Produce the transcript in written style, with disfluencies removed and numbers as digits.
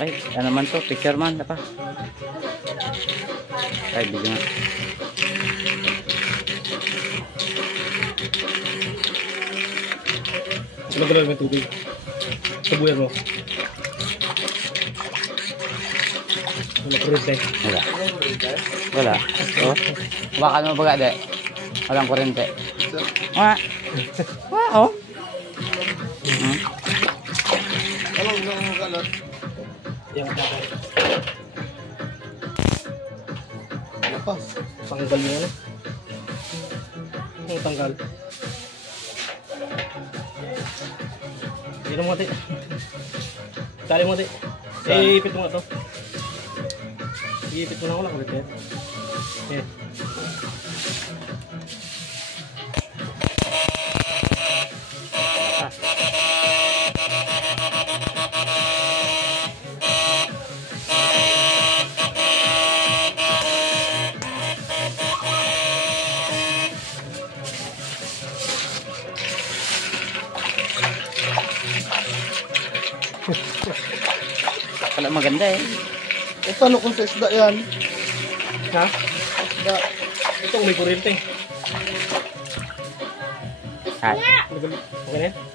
Ay, ano naman to? Picture man, apa? Ay, video nga. Galaw-galaw may tubig. Sabuyan mo. Wala kurente. Wala. Wala. Oh. Hawakan mo baga, de. Walang kurente. Wala. Wala, oh. Alam mo ang kalat. Yang tatay. Apa? Tanggal mo ano? Ang tanggal. Hindi mo ati. Tali mo ati. Ipit mo nga to. Ipit mo na ako lang ulit yan. Eh. Wala maganda eh. E paano kung sa isda yan? Ha? Isda. Itong may kurente. Ay. Okay na yan?